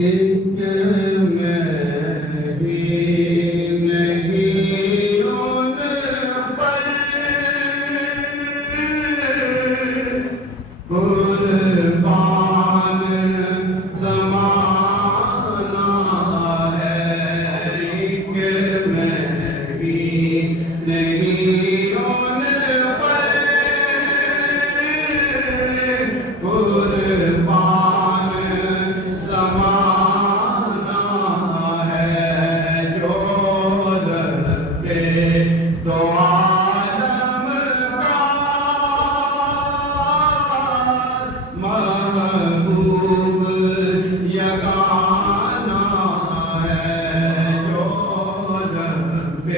ایک میں ہی نہیں ان پر قربان زمانہ ہے، ایک میں ہی نہیں ان پر قربان زمانہ ہے، جو رب دو عالم کا محبوب یگانہ ہے، جو رب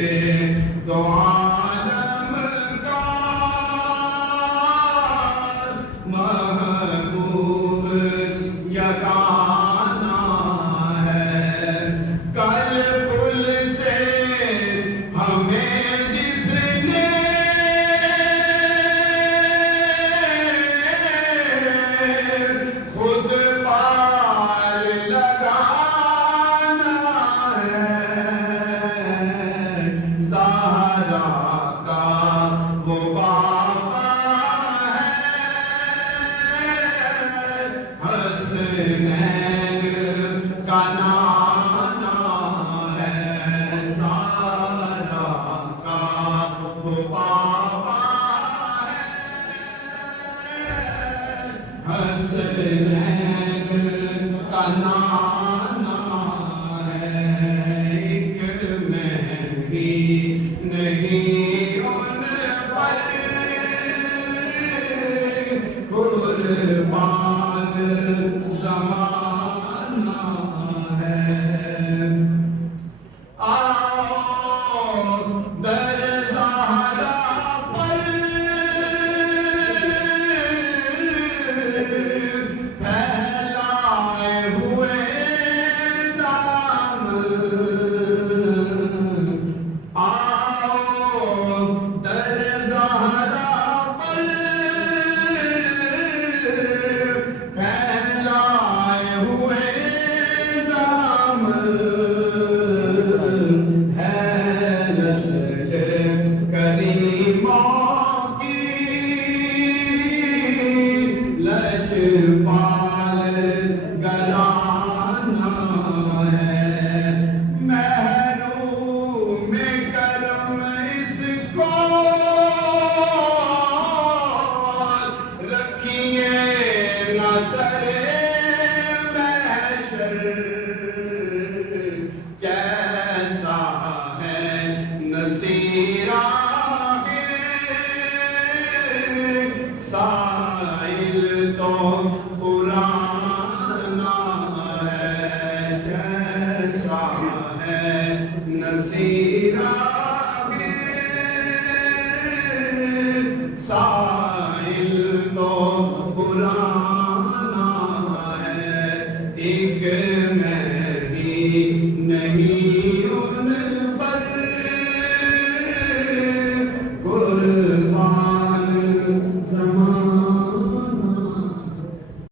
دو عالم کا محبوب یگانہ ہے۔ کل پل سے ہمیں جس نے خود پار لگانا ہے، زہرا کا وہ باپا ہے، حسنین کا نانا ہے، زہرا کا وہ باپا ہے، حسنین کا نانا ہے، ایک میں بھی نہیں ان پر قربان زمانہ ہے۔ آؤ در زہرا پر پھیلائے ہوئے دامن، آؤ در زہرا پر پھیلائے ہوئے دامن، ہے نسل کریموں کی لجپال گھرانہ ہے، محروم کرم اس کو رکھیے نہ سرے محشر، کیسا ہے نصیر آخر سائل تو